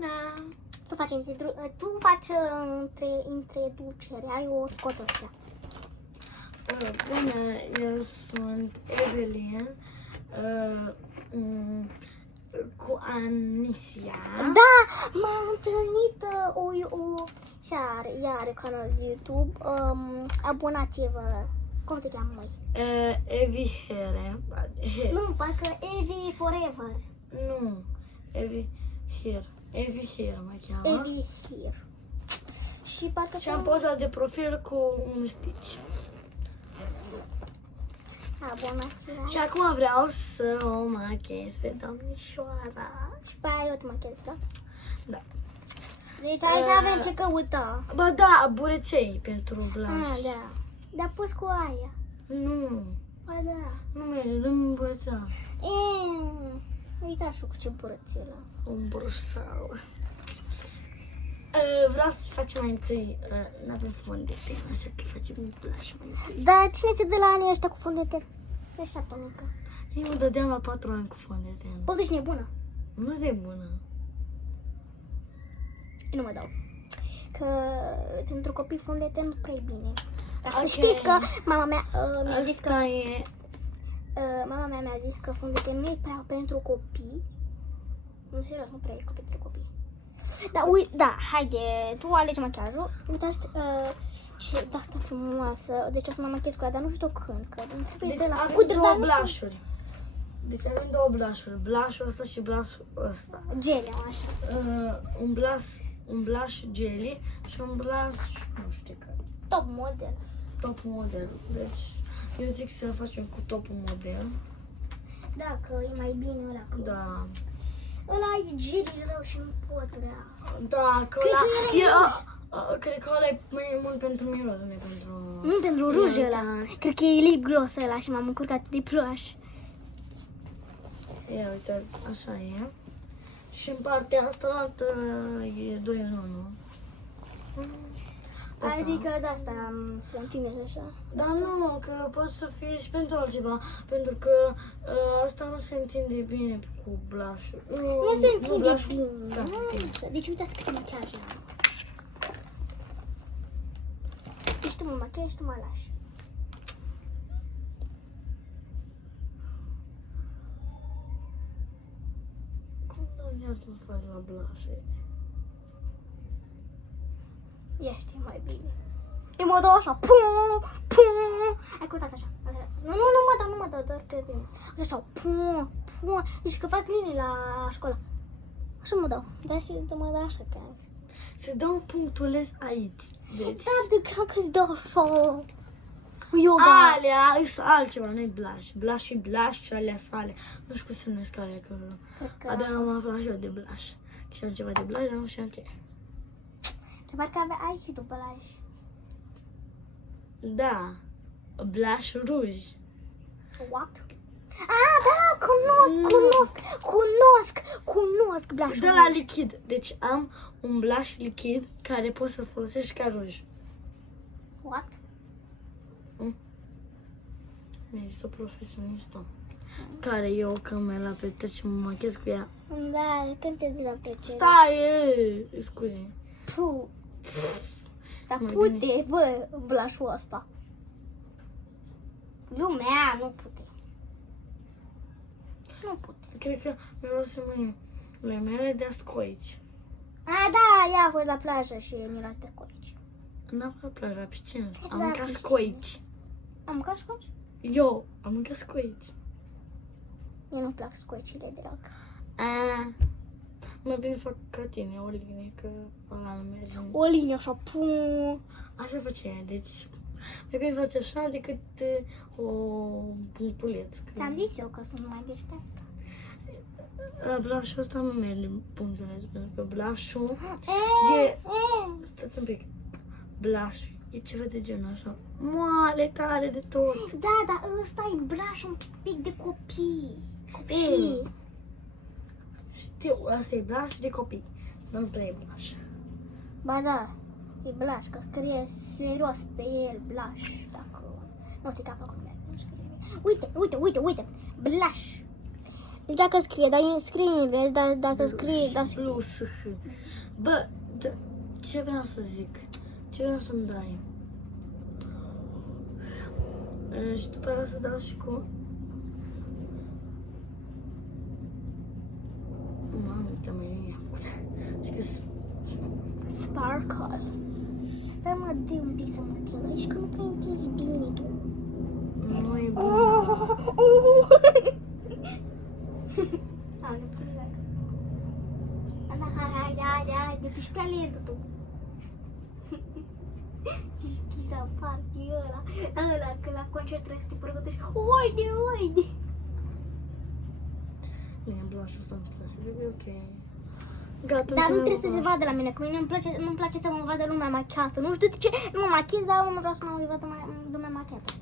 Bună! Tu faci introducere, ai o scotă astea. Bună, eu sunt Evelyn cu Anisia. Da, m-am întâlnit și ea are canal de YouTube. Abonați-vă. Cum te cheamă, măi? Evi Here. Nu, parcă Evi Forever. Nu, Evi Here. Evi Here mă cheamă. Evi Here. Și parcă Și am pozat de profil cu un stici. Abonați-vă. Și acum vreau să o machez pe domnișoara. Și pe aia eu te machezi, da? Da. Deci aici nu avem ce căuta. Ba da, bureței pentru blaș. Da. Dar pus cu aia. Nu, Ba da. nu merge, dă-mi bureța. Uita și cu ce burățelă. Un bursal. Vreau să facem mai întâi, nu avem fond de ten, așa că facem blaș mai întâi. Dar cine ți dă la anii ăștia cu fond de ten? Deșteaptă, mică. Eu dădeam la 4 ani cu fond de ten. Bă, deci nebună. Nu-s de bună. Eu nu mă dau. Că pentru copii fond de ten nu prea e bine. Dar Ok. să știți că mama mea mi-a zis că Asta e... mama mea mi-a zis că fond de ten nu e prea pentru copii. Nu, serios, nu prea e pentru copii. Da, da, haide, tu alegi machiajul. Uite asta, ce de asta frumoasă. Deci o să mă machez cu ea, dar nu știu când, că îmi trebuie Deci de la avem pudră, dar două nu știu. blașuri. Deci avem două blașuri. Blașul ăsta și blașul ăsta. Gele, așa. Un blaș jelly și un blaș, nu știu care. Top model. Top model. Deci eu zic să facem cu topul model. Da, că e mai bine ăla. Că Da. ăla e gel rău și nu pot vrea. Da, că Cred ăla că era cred că ăla e mai mult pentru miros, nu e pentru... Nu pentru ruj Da. ăla. Cred că e lip gloss ăla și m-am încurcat de ploaș. Ia uite, așa e. Și în partea asta altă e 2 în 1. Asta. Adică de asta se întinde așa. Dar nu, că poate să fie și pentru altceva, pentru că asta nu se întinde bine cu blașul. Nu se întinde blașul. bine. Da, se întinde. Deci uitați cât machiaj am. Deci tu mă machiezi, tu mă lași. Cum doamnea tu faci la blașe? Ia știi mai bine. Eu mă dau așa, pum, pum. Ai căutat așa. Nu mă dau, doar pe bine. Așa, pum, pum. Deci că fac linii la școală. Așa mă dau. Da, mă dau așa, că... Se dă un punctuleț aici. Deci, Da, de cred că îți dau așa. Yoga. alea sunt altceva, nu-i blaș. Blaș și blaș și alea sale. Nu știu cum se numesc alea, că Cred că... abia am aflat și eu de blaș. Știam ceva de blaș, dar nu știam ce. De parcă ai și după lași. Da, blaș ruj. What? Ah, da, cunosc blașul. De la lichid. Deci am un blaș lichid care poți să folosești ca ruj. What? Mi-a zis o profesionistă care eu când merg la petrecere mă machez cu ea. Da, când te zic la plăcere. Stai, scuze. Puh. Dar Mai pute, bă, blașul ăsta. Lumea nu pute. Nu pute. Cred că miroase mele de ascoici. A, da, ea a fost la plajă și miroase de coici. N-am fost la plajă, la piscină. Am La mâncat piscină. scoici. Am mâncat scoici? Eu am mâncat scoici. Mie nu-mi plac scoicile deloc. Mai bine fac ca tine, o linie, că ăla nu merge. O linie așa, pum. Așa face ea, deci mai bine face așa decât un punctuleț. Ți-am zis eu că sunt mai deșteaptă. La blașul ăsta nu merge punctuleț, pentru că blașul E. Stați un pic. Blașul e ceva de genul așa. Moale tare de tot. Da, dar ăsta e blaș un pic de copii. Copii. Știu, asta e blaș de copii. Dar nu prea e blaș. Ba da, e blaș, că scrie serios pe el blaș. Dacă nu stai capul acolo. Uite, blaș. Dacă scrie, dar scrie în invers, dar dacă scrie, dar scrie. Blue, S, H. Bă, ce vreau să zic? Ce vreau să-mi dai? Și după aia o să dau și cu... Mamă, uite mai bine a făcut. Și că Sparkle. Stai mă, de un pic să mă tind aici, că nu prea închezi bine tu. nu e bun. Am nebulat. Hai, de tu și prea lentă tu. Zici chisa party ăla, că la concert trebuie să te pregătești. Oide. Mie blush-ul ăsta nu trebuie să fie ok. Gata, Dar nu încă trebuie să se blush. vadă la mine, că mine nu-mi place să mă vadă lumea machiată. Nu știu de ce, nu mă machiez, dar nu vreau să mă vadă lumea machiată.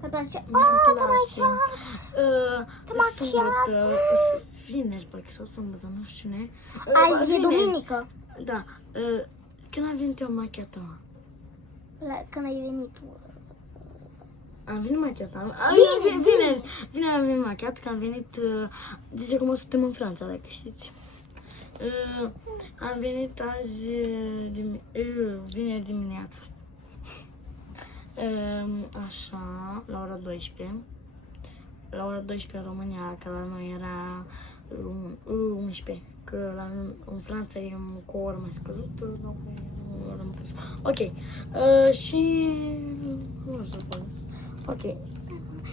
Că doar zice, te machiat. Te machiat. Vineri, parcă, sau sâmbătă, nu știu cine. Azi e Vineri. duminică. Da. Când am venit eu machiată, mă? Când ai venit tu. Am venit machiată. Vineri. Vineri am venit machiată, că am venit... Zice cum o suntem în Franța, dacă știți. Am venit azi... Vineri dimineață. Așa, la ora 12. La ora 12 în România, că la noi era 11. Că în Franța e cu o oră mai scăzută, nu o oră în plus. Ok. Și... Nu știu să spun. Ok.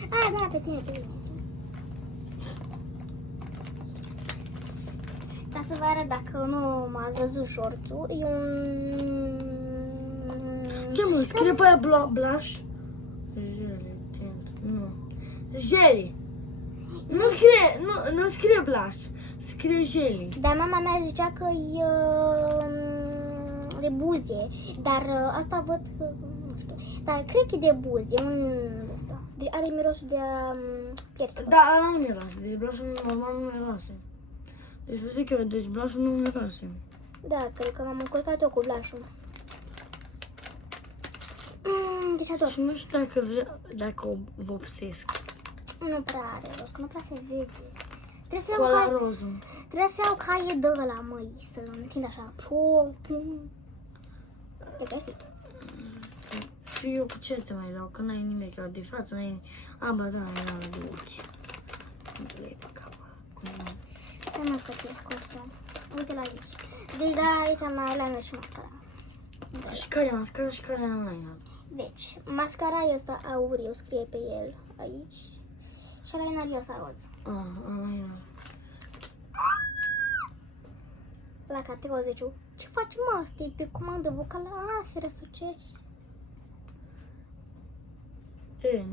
Da, pe tine. Ca să vă arăt dacă nu m-ați văzut shorts-ul, e un... Ce mă, scrie pe aia blush? Jelly, tint, nu. Jelly. Nu scrie blush, scrie jelly. Dar mama mea zicea că e de buze, dar asta văd că, nu știu, dar cred că e de buze, un ăsta. Deci are mirosul de piersică. Da, ăla nu miroase, deci blush-ul normal nu miroase. Deci vă zic eu, deci blush-ul nu miroase. Da, cred că m-am încurcat eu cu blush-ul. Deci ador. Și nu știu dacă o vopsesc. Nu prea are rost, că nu prea se vede. Trebuie să Cu iau ăla ca... rozul. Trebuie să iau caie de ăla, măi, să întind așa. Te găsit. Și eu cu ce te mai dau? Că n-ai nimic la de față, n-ai... Ba da, era la de uchi. Nu trebuie pe cap. Nu mă plătesc cu asta. Uite la aici. Deci da, aici am eyeliner și mascara. Și care e mascara și care e eyeliner? Deci, mascara e ăsta auriu, scrie pe el aici. Și eyeliner e ăsta roz. Eyeliner. La K20. Ce faci, mă? Asta e pe comandă vocală. Se răsucești.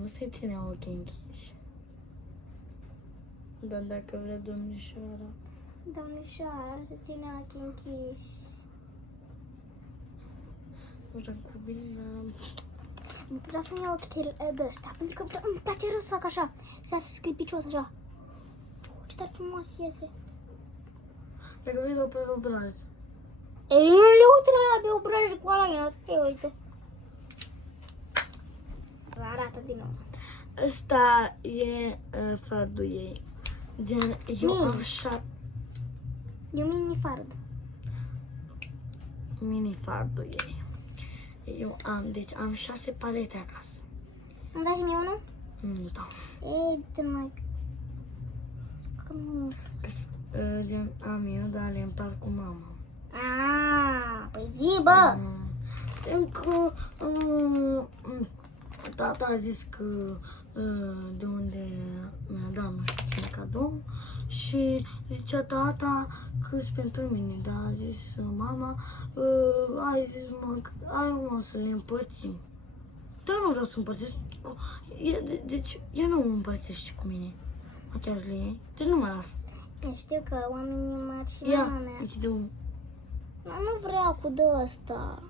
Nu se ține ochii închiși. Dar dacă vrea domnișoara... Domnișoara, se ține ochii închiși. Nu știu cu bine, dar... Vreau să-mi iau ochii de ăștia, pentru că îmi place rău să fac așa. Să iasă sclipicios, așa. Ce tare frumos iese. Dacă vrei să o pe obraj. Ei, uite la ea pe obraj cu eyeliner. Ei, uite. Arată din nou. Ăsta e fardul ei. Gen, eu Mini. am așa... E un mini fard. Mini fardul ei. Eu am, deci am 6 palete acasă. Îmi dați mie unul? Nu stau. Ei, te mai... Că nu... Gen, am eu, dar le împart cu mama. Păi zi, bă! Încă... Tata a zis că de unde mi-a dat nu știu cine cadou și zicea tata că-s pentru mine, dar a zis mama, ai zis mă să le împărțim. Dar nu vreau să împărțesc, deci ea nu împărțește cu mine machiajul ei, deci nu mă las. Eu știu că oamenii mari și Ia, mama mea. îți dă un... Nu vreau cu de ăsta.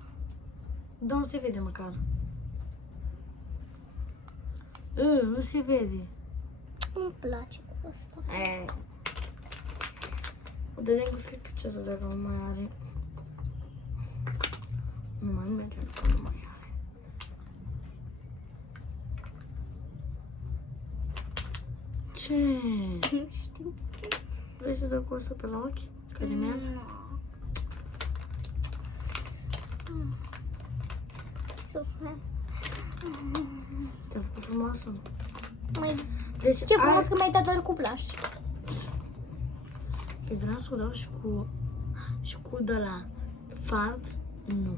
Da, nu se vede măcar. Nu se vede. Nu-mi place cu ăsta. O dădeam cu sclipicioasă dacă nu mai are. Nu mai merge că nu mai are. Ce? Știu. Vrei să dau cu asta pe la ochi? Carimel? Să spun. Te-a făcut frumoasă. Măi, Deci, ce frumos că mi-ai dat doar cu blush. Păi vreau să o dau și cu de la fard, nu.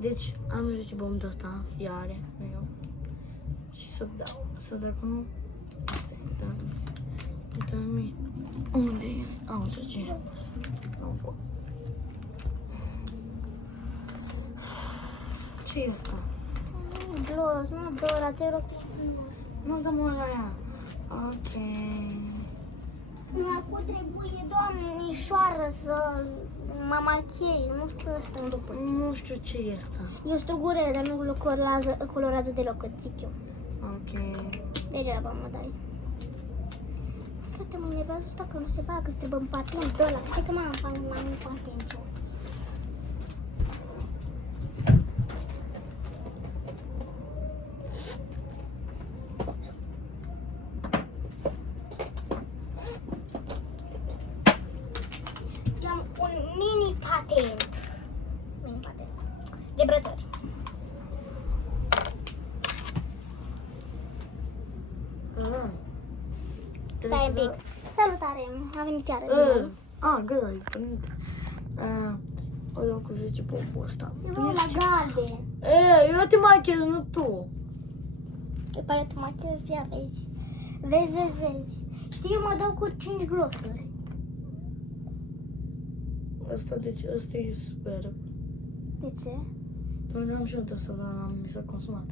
Deci am zis bomba asta, iare, eu. Și să dacă nu, asta e, da mi. Unde e? Auzi ce? Ce e asta? Gloss, nu, Dora, te rog. Nu dă-mă la ea. Ok. Acum trebuie, doamnișoară, să mă machiez, nu să stăm după. Nu știu ce e asta. E o strugurere, dar nu colorează deloc, că zic eu. Ok. Degeaba mă dai. Frate, mă enervează asta că nu se bagă, trebuie în patent ăla. Hai că m-am în patent eu. Am un mini patent. Mini patent. De brățări. Stai un pic. Salutare, a venit iară. Gata, e venit. O iau cu 10 bombul ăsta. Eu la galben. Eu te machez, nu tu. După aia te machiez, ia vezi. Vezi. Știi, eu mă dau cu 5 glosuri. Asta e super. De ce? Pentru că am și eu de asta, dar mi s-a consumat.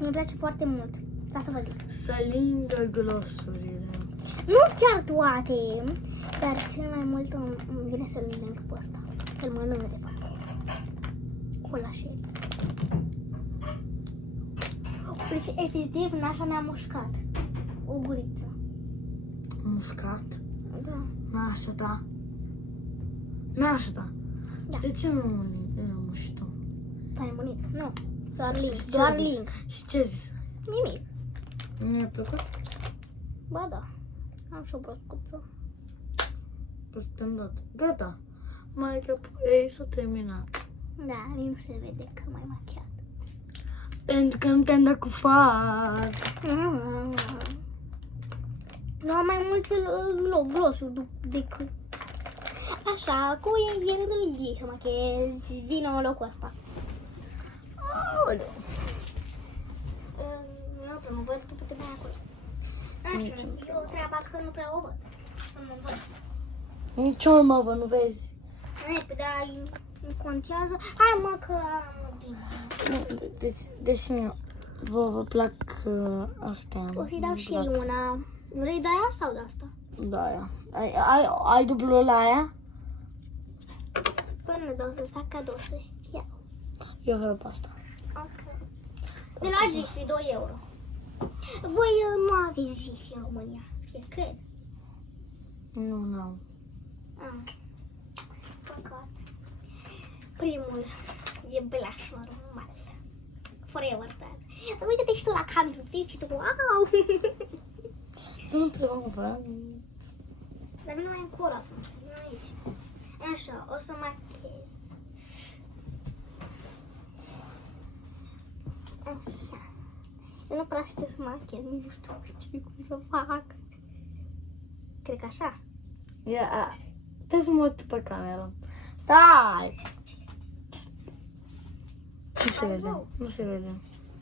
Mi-e place foarte mult. Da, să vă zic. Să lingă glosurile. Nu chiar toate, dar cel mai mult îmi vine să-l lâng pe ăsta. Să-l mănânc, de fapt. Cu la sherry. Deci, efectiv, nașa mi-a mușcat. O guriță. Mușcat? Da. Nașa ta. Nașa ta. Da. De ce nu muști tu? Ai nebunit? Nu. Doar link. Doar link. Și ce zis? Nimic. Nu mi-a plăcut? Ba da. Am și o broscuță. Păi te-am dat. Gata. Mai că ei s-a terminat. Da, nu se vede că m-ai machiat. Pentru că nu te-am dat cu far. Nu am mai multe glosuri decât... Așa, cu e rândul ei să machiez. Vină în locul ăsta. Aoleu. Nu prea mă văd după te mai acolo. Nu știu, eu treaba că nu prea o văd. Nu mă văd. Nici eu mă văd, nu vezi? Păi da, îmi contează. Hai mă că am timp. Deci mie, vă plac astea. O să-i dau și ei una. Vrei de aia sau de asta? Da, aia. Ai dublul la aia? Până dau să-ți fac cadou, să-ți iau. Eu vreau pe asta. Ok. De la Jiffy, 2 euro. Voi nu aveți Jiffy în România, cred. Nu. Păcat. Primul e blush normal. Forever Star. Uite-te și tu la cameră, uite și tu, wow! Nu prea vreau. Dar nu mai încolo atunci, nu aici. Așa, o să machez. Așa. Eu nu prea știu să machez, nu știu cum să fac. Cred că așa. Ia, trebuie să mă uit pe cameră. Stai! Nu se vede, nu se vede.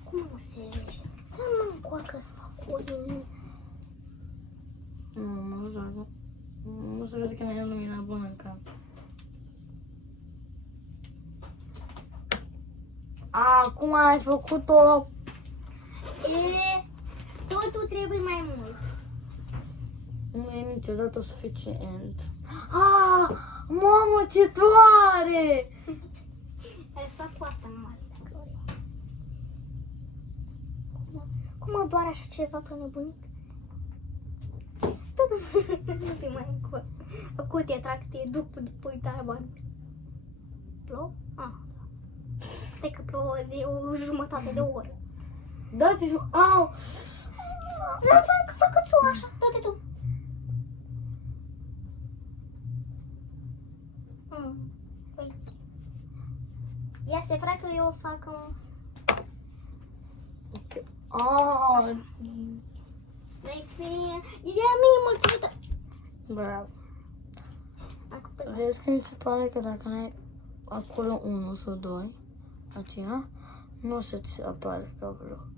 Cum nu se vede? Da, mă, încoacă să fac o lumină. Nu știu dacă... Nu se vede că nu e lumina bună în cap. Acum ai făcut-o? Totul trebuie mai mult. Nu e niciodată suficient. Mamă, ce doare! Hai să fac cu asta numai, dacă vrei. Cum mă doare așa ceva, că nebunit? Nu te mai încolo. O cutie trag, te duc după uitarea bani. Plouă? Ah. Stai că plouă de o jumătate de oră. Dați-mi, au! Da, facă tu așa, dă-te tu. Păi. Ia se freacă, eu fac un... Au! Dai fie... Ideea mea e mulțumită. Bravo. Acum pe... Vezi că mi se pare că dacă n-ai acolo 1 sau 2, aceea, nu o să-ți apare ca vlog.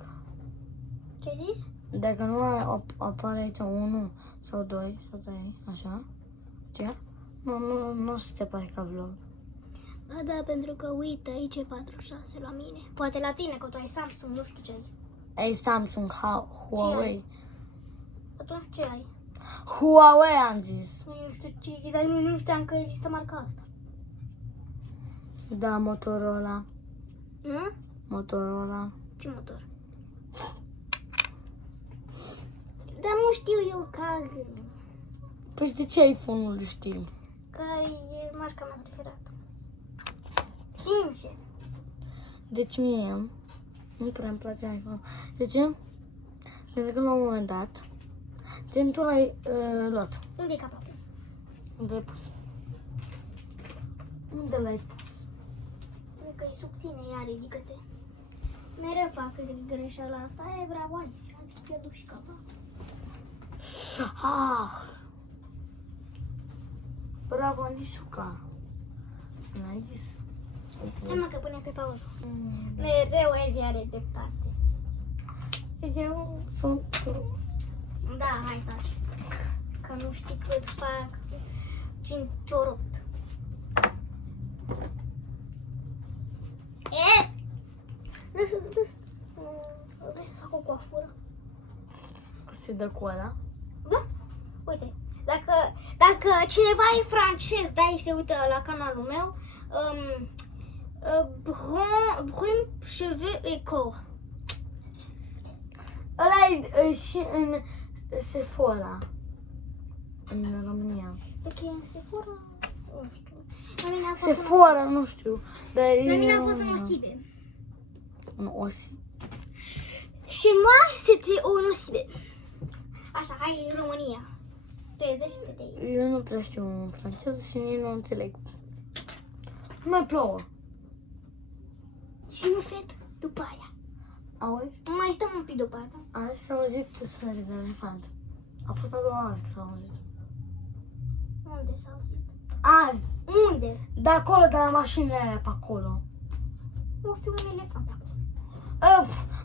Ce-ai zis? Dacă nu apare aici 1 sau 2 sau 3, așa, aceea, nu o să te apare ca vlog. Ba da, pentru că uite, aici e 46 la mine. Poate la tine, că tu ai Samsung, nu știu ce ai. Ai Samsung, Huawei. Atunci ce ai? Huawei am zis. Nu știu ce, dar nu știam că există marca asta. Da, Motorola. Nu? Motorola. Ce motor? Dar nu știu eu care. Păi de ce iPhone-ul știi? Că e marca mea preferată. Sincer. Deci mie nu prea îmi place iPhone. De ce? Pentru că la un moment dat, gen tu l-ai luat. Unde e capacul? Unde l-ai pus? Unde l-ai pus? Pentru că e sub tine, ia ridică-te. Mereu fac greșeala asta, e bravo, Aniți. Am pierdut și capacul. Ah! Bravo, Anisuca. N-ai zis? Hai mă că pune pe pauză. Mereu Evi are dreptate. Eu sunt... Da, hai taci. Că nu știi cât fac 5 ori 8. E! Vrei să fac o coafură? Se dă cu ăla? Da. Uite, dacă cineva e francez, da, și se uită la canalul meu, brun, cheveux et corps. Ăla e și în Sephora. În România. Dacă e în Sephora, nu știu. La mine a fost Sephora, nu știu. Dar La mine a fost în Osibe. În Osi. Și moi, c'était în Osibe. Așa, hai în România. 30 de lei. Eu nu prea știu în franceză și nici nu înțeleg. Nu mai plouă. Și nu fet după aia. Auzi? Mai stăm un pic după aia. Azi s-a auzit sunete de elefant. A fost a doua oară că s-a auzit. Unde s-a auzit? Azi! Unde? De acolo, de la mașinile alea pe acolo. O fi un elefant acolo.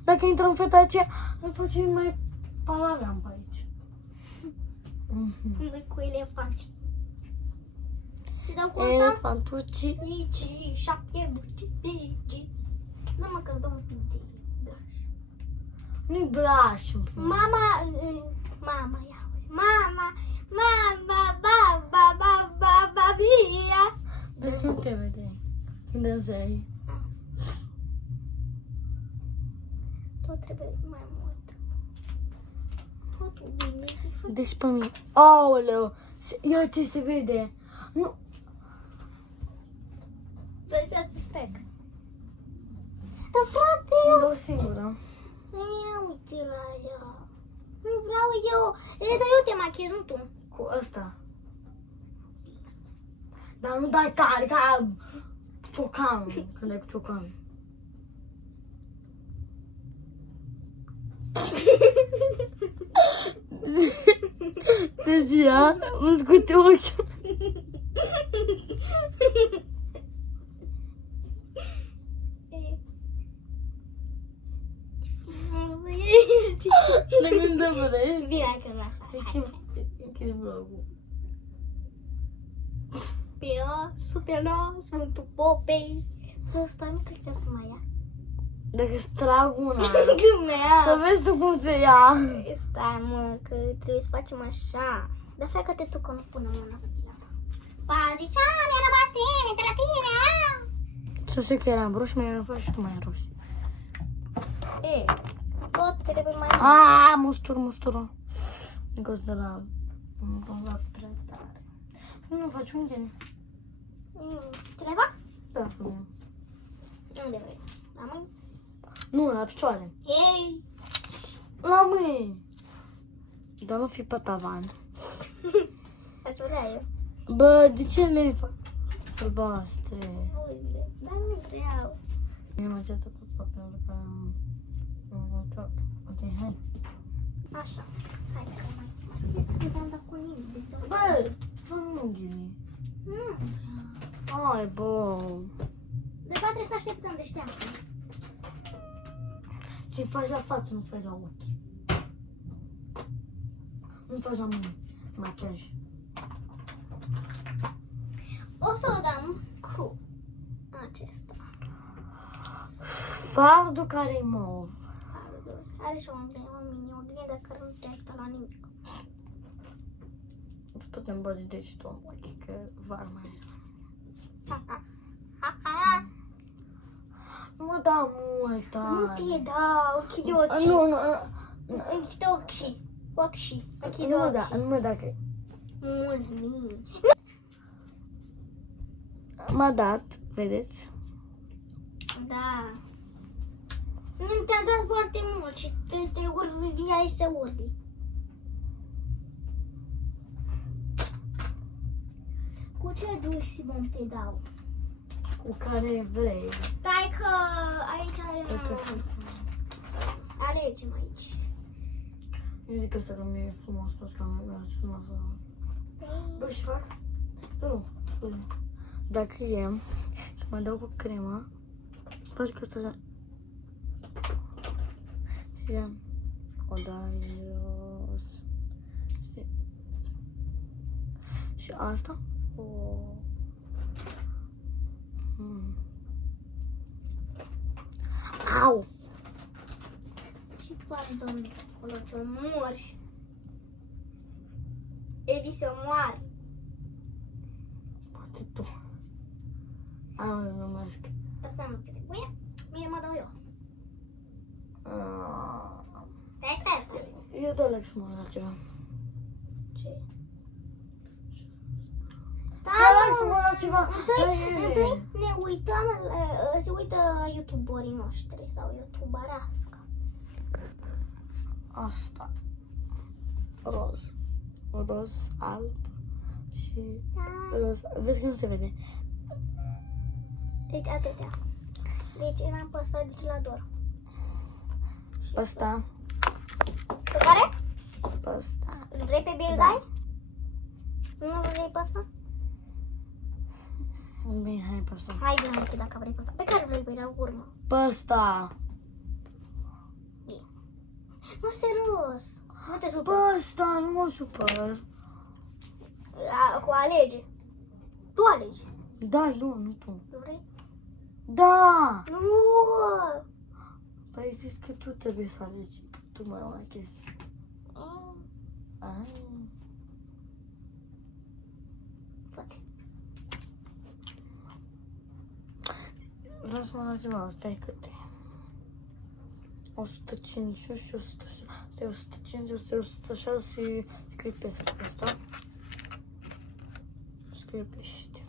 Dacă intrăm feta aceea, îl facem mai paralam pe aici. Noi cu elefanții. Te dau cu asta? Elefantucii. Nici, 7 buci, pici. Dă-mă că-ți dau un pic de blaș. Nu-i blaș. Mama, ia uite. Mama, ba, bia. Vezi că nu te vede când danseai. Tot trebuie mai mult. Totul bine și fă. Deci pe mine. Aoleu! Ia ce se vede. Nu. Să-ți trec. Dar frate, Îmi dau singură. ia uite la ea. Nu vreau eu. Dar eu te machiez, nu tu. Cu ăsta. Dar nu dai tare, ca ciocanul. Când ai cu ciocanul. Deci ia, îmi scuite ochiul. Dacă nu dă vrei. Bine, hai că nu mai fac. Închid vlogul. Pino, Supino, Sfântul Popei. Să stai, nu cred că să mai ia. Dacă-ți trag una, Glumea. să vezi tu cum se ia. Stai, mă, că trebuie să facem așa. Dar freacă-te tu că nu punem mâna pe tine. Pa, ziceam, mi-a rămas semne de la tine. Să știu că eram roșu, mi-ai rămas și tu mai roșu. E, tot trebuie mai... Aaa, mustură. Încos de la Nu cumva prea tare. Nu faci unghiile? Ți le fac? Da, frumos. Unde vrei? La mâini? Nu, la picioare. Ei! La mâini. Dar nu fi pe tavan. Aș vrea eu. Bă, de ce le fac albastre? Uite, dar nu vreau. Eu am ceață cu pentru că... Ok, hai. Așa. Hai că mai. Ce să te-am dat cu nimic? Bă, fă-mi unghiile. Nu. Hai, bă. De fapt trebuie să așteptăm de șteaptă. Ce faci la față, nu faci la ochi. Nu faci la mâini. Machiaj. O să o dăm cu acesta. Fardul care e mov. Are și o mini-oglindă care nu te ajută la nimic. Îți putem băgi deci tu în ochi, că var mai e. Nu mă da mult, Nu te dau, închide ochii. Nu, Închide ochii. Ochii. Închide nu da, ochii. nu mă da că... Mult mini. M-a dat, vedeți? Da. Nu te-am dat foarte mult și te urli să urli. Cu ce duși vom te dau? Cu care vrei. Stai că aici alegem aici. Eu zic că să rămâne frumos, pentru că am mers frumos. Bă, și fac? Nu. Dacă e și mă dau cu crema, faci că ăsta... Și o dai jos. Și asta o... Au! Și pardon, acolo te omori. Evi se omoară. Poate tu. Nu numesc. Asta nu trebuie. Mie mă dau eu. Stai. Eu dau Alex mă la ceva. Ce? Alex mă la ceva. Întâi ne uităm, se uită youtuberii noștri sau youtuberească. Asta. Roz. Roz alb și roz. Vezi că nu se vede. Deci atâtea. Deci eram pe ăsta, deci la dor. Pe ăsta. Pe care? Pe ăsta. Îl vrei pe Bill Da. Guy? Nu vrei pe ăsta? Bine, hai pe ăsta. Hai bine, hai dacă vrei pe ăsta. Pe care vrei pe la urmă? Pe ăsta. Bine. Nu serios. Nu te Pe supăr. ăsta, nu mă supăr. Cu alege. Tu alegi. Da, nu tu. Nu vrei? Da! Nu! Păi zis că tu trebuie să alegi. Tu mă la chestii. Poate. Vreau să mă la ceva, stai câte. 105 și 106. Stai 105, 106 și scrii peste asta. Scrii pește.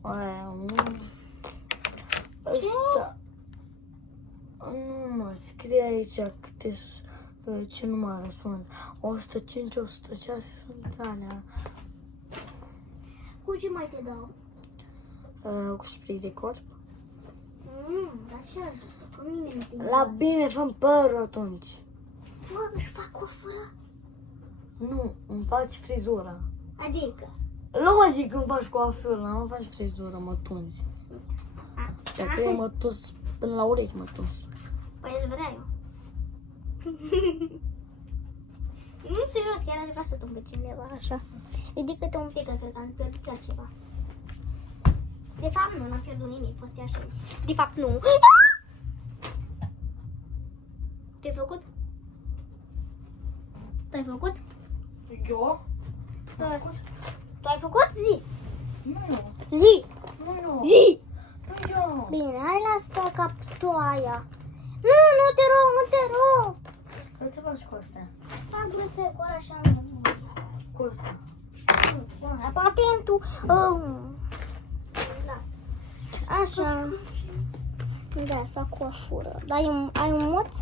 Aia, nu. Asta. Nu mă, scrie aici câte, ce numare sunt. 105, 106 sunt alea. Cu ce mai te dau? Cu spray de corp. Dar ce cu mine nu te La bine, fă-mi părul atunci. Bă, își fac cofură? Nu, îmi faci frizura. Adică? Logic îmi faci coafură, nu faci frizură, mă tunzi. Dacă eu mă tuns până la urechi, mă tuns. Păi aș vrea eu. Nu, serios, chiar aș vrea să tun pe cineva așa. Ridică-te un pic, că cred că am pierdut chiar ceva. De fapt, nu, n-am pierdut nimic, poți să te așezi. De fapt, nu. Te-ai făcut? Tu ai făcut? Eu? Ăsta. Tu ai făcut? Zi! Nu, Zi! nu, Zi! nu eu. Bine, hai lasă captoaia. Nu, nu te rog, nu te rog. Ce faci cu astea? Am bruțe cu ăla și am Cu astea. patentul. Așa. Da, să fac coafură. Dar ai un moț?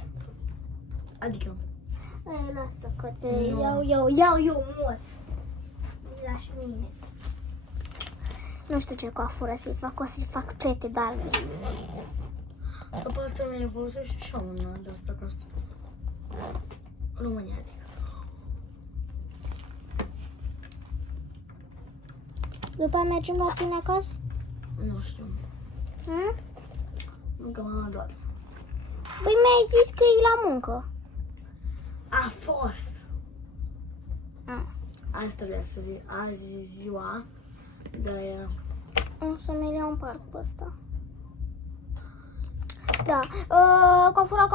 Adică? Lasă că te Nu. iau eu moț. Mi lași mine. Nu știu ce coafură să-i fac, o să-i fac plete de albe. Apoi să mi le folosești și eu una de asta ca asta. România, adică. După aia mergem la tine acasă? Nu știu. Încă mama doar. Păi mi-ai zis că e la muncă. A fost! Ah. Azi trebuia să vii. Azi e ziua. Dar era... O să mi iau un parc pe ăsta. Da. Coafura.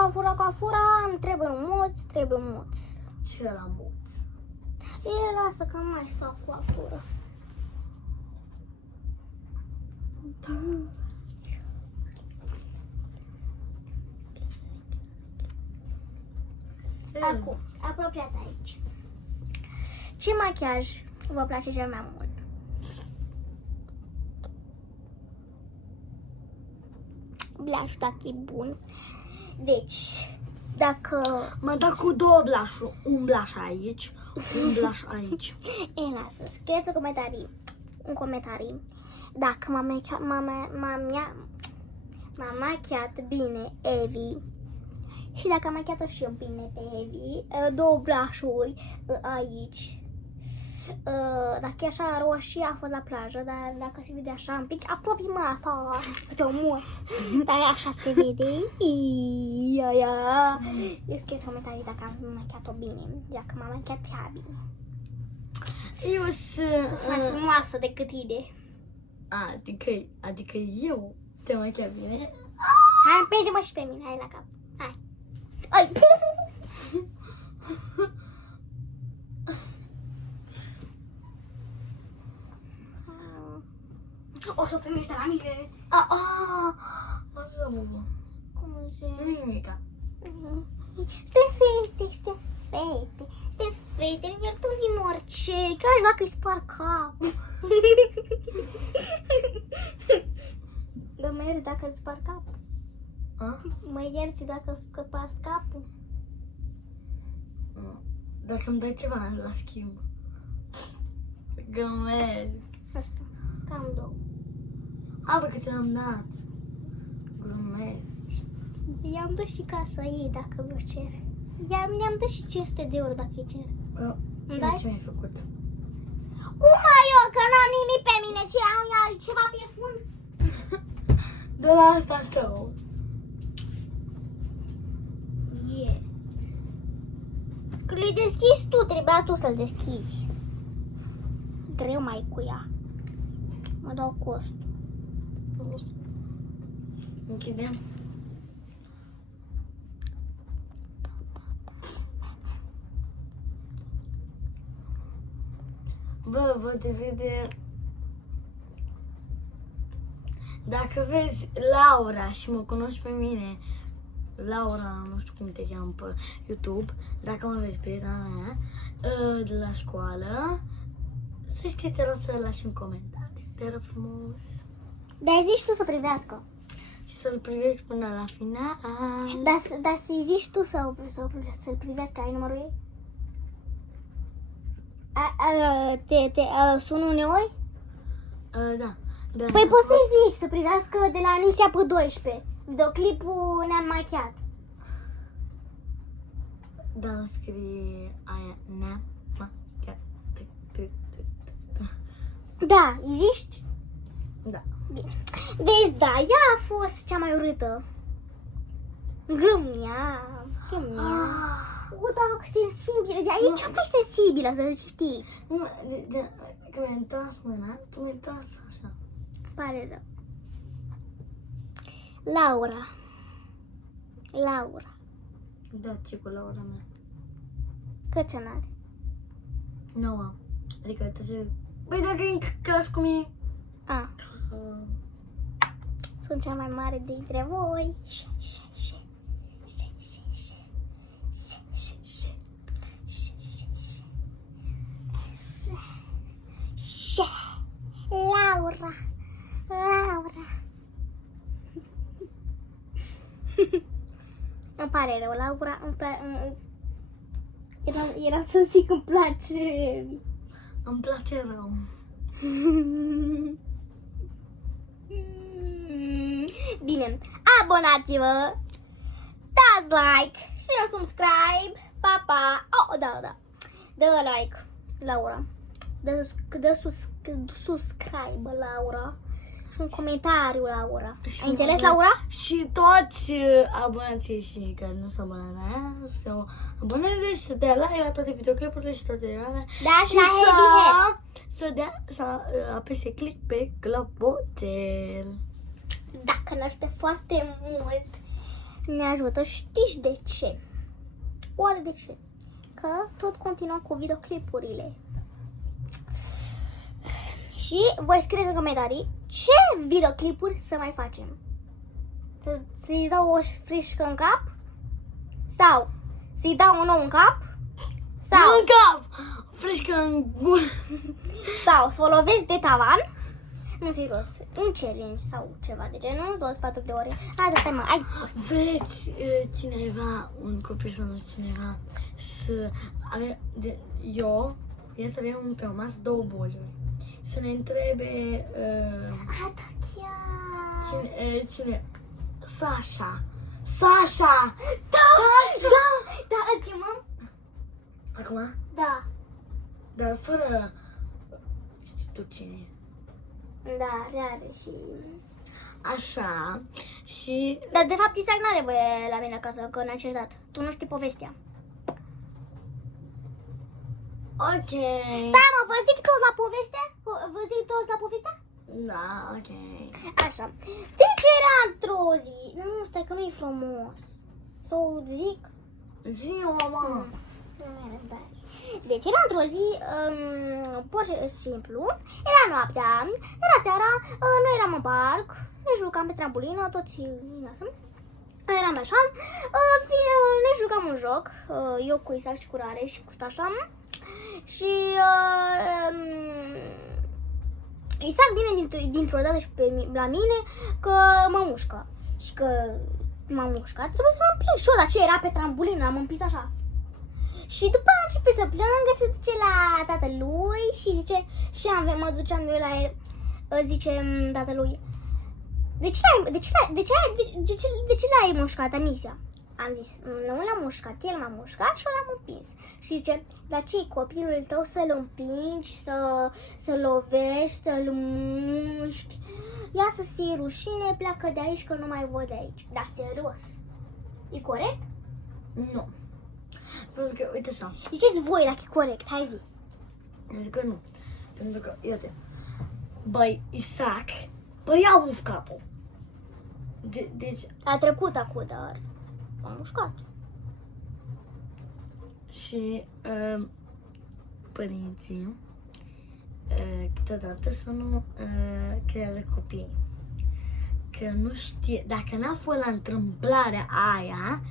Îmi trebuie un moț. Ce e la moț? Ele lasă că mai să fac coafură. Acum, apropiați aici. Ce machiaj vă place cel mai mult? Blaș, dacă e bun. Deci, dacă... Mă dă cu două blașuri. Un blaș aici, un blaș aici. E, lasă, scrieți un comentarii. Dacă m-a machiat bine Evi și dacă am machiat-o și eu bine pe Evi, două blașuri aici. Dacă e așa roșie, a fost la plajă, dar dacă se vede așa un pic, apropii mata, te omor. Dar așa se vede. Eu scrieți comentarii dacă am machiat-o bine, dacă m-am machiat ea bine. Eu Sunt mai frumoasă decât tine. Adică eu te-am machiat bine? Hai, împinge-mă și pe mine, hai la cap. Hai. Ai. O să primești de la mine. Cum se... Nu-i nimica. Suntem fete, ne iertăm din orice, chiar și dacă îi spar capul. Dar mă ierți dacă îți spar capul? Mă ierți dacă îți spar capul? Dacă îmi dai ceva la schimb. Glumesc. Asta, cam două. Bă, că ți-am dat. Glumesc. I-am dat și casa ei dacă mi-o cer. I-am dat și 500 de euro dacă îi cer. Îmi dai? Ce mi-ai făcut? Cum ai eu, că n-am nimic pe mine, ce am eu ceva pe fund? De la asta tău. Că le deschizi tu, trebuia tu să-l deschizi. Greu mai cu ea. Mă dau costul. Închidem. Bă, te vede... Dacă vezi Laura și mă cunoști pe mine, Laura, nu știu cum te cheamă pe YouTube, dacă mă vezi prietena mea de la școală, să știi, te rog să lași un comentariu. Te rog frumos. Dar zici tu să privească. Și să-l privești până la final. Dar să-i zici tu să-l privească, ai numărul ei? Te sun uneori? Da. Păi poți să-i zici să privească de la Anisia pe 12. Videoclipul Ne-am machiat. Dar nu scrie aia Ne-am machiat. Da, îi zici? Da. Bine. Deci da, ea a fost cea mai urâtă. Glumia. Da, sensibilă. Ea e cea mai sensibilă, să știți. Nu, când mi-ai tras mâna, tu mi-ai tras așa. Pare rău. Laura. Da, ce cu Laura mea? Câți ani are? 9. Adică te ce... Băi, dacă e în clasă cu mine... Sunt cea mai mare dintre voi. Laura. Laura. Îmi pare rău, Laura. Era să zic îmi place. Îmi place rău. Bine, abonați-vă, dați like și un subscribe. Pa, pa! Oh, da. Dă like, Laura. Dă subscribe, Laura. Și un comentariu, Laura. Ai înțeles, Laura? Și toți abonații și care nu se abonează să o aboneze și să dea like la toate videoclipurile și toate alea. Da, și la Heavy Head. să apese click pe clopoțel. Dacă ne ajută foarte mult, ne ajută. Știți de ce? Oare de ce? Că tot continuăm cu videoclipurile. Și voi scrieți în comentarii ce videoclipuri să mai facem. Să-i dau o frișcă în cap? Sau să-i dau un nou în cap? Sau În cap! Frișcă în gură. Sau să o lovesc de tavan? Nu, serios, un challenge sau ceva de genul, 24 de ore. Hai, stai mă, hai. Vreți cineva, un copil sau nu știu cineva, să avem, eu să avem pe o masă 2 boliuri. Să ne întrebe Da, chiar. cine? Sasha! Sasha! Da, îl chemăm? Acum? Da. Dar fără... Știi tu cine e? Da, are și... Așa, și... Dar de fapt Isaac n-are voie la mine acasă, că ne-a certat. Tu nu știi povestea. Ok. Stai mă, vă zic toți la poveste? Vă zic toți la povestea? Da, ok. Așa. Deci era într-o zi... Nu, stai că nu-i frumos. Să o zic. Zi-o, mă! Deci era într-o zi, pur și simplu, era noaptea, era seara, noi eram în parc, ne jucam pe trambulină, toți eram așa, ne jucam un joc, eu cu Isaac și cu Rare și cu Sasha și Isaac vine dintr-o dată și la mine că mă mușcă și că m-a mușcat, trebuie să mă împing și eu, dar ce era pe trambulină, am împins așa. Și după a început să plângă, se duce la tatălui și zice, și mă duceam eu la el, zice tatălui, de ce l-ai mușcat, Anisia? Am zis, nu l-am mușcat, el m-a mușcat și eu l-am împins. Și zice, dar ce copilul tău să-l împingi, să-l lovești, să-l muști? Ia să-ți fie rușine, pleacă de aici că nu mai văd de aici. Dar serios, e corect? Nu. Pentru că, uite așa. Ziceți voi dacă e corect, hai zi. Eu zic că nu. Pentru că, uite, băi, Isaac, băi, au mușcat-o. Deci... A trecut acum, dar am mușcat. Și părinții câteodată să nu creează copii. Că nu știe, dacă n-a fost la întâmplarea aia,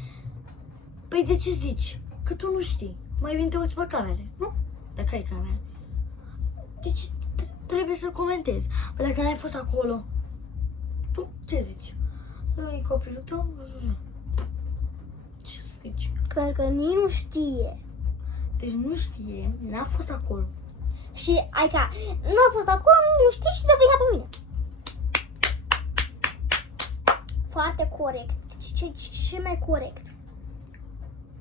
păi de ce zici? Că tu nu știi. Mai bine te uiți pe camere, nu? Dacă ai camere. Deci trebuie să comentezi. Păi dacă n-ai fost acolo, tu ce zici? E copilul tău? Ce zici? Că nici nu știe. Deci nu știe, n-a fost acolo. Și adică nu a fost acolo, nu știe și dă vina pe mine. Foarte corect. Ce mai corect?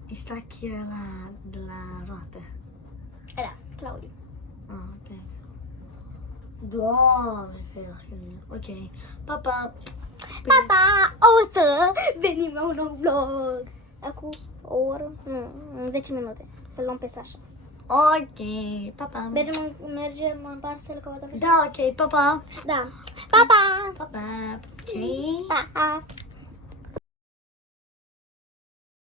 Isaac era de la roată. Da, Claudiu. Ah, ok. Doamne, ferească de mine. Ok. Pa, pa. Papa, o să venim la un nou vlog. Acum o oră, nu, 10 minute. Să-l luăm pe Sasha. Ok. Pa, pa. Mergem în parc să-l căutăm pe Da, ok. Pa, pa. Da. Pa, pa. Pa, pa. Ok. Pa, pa.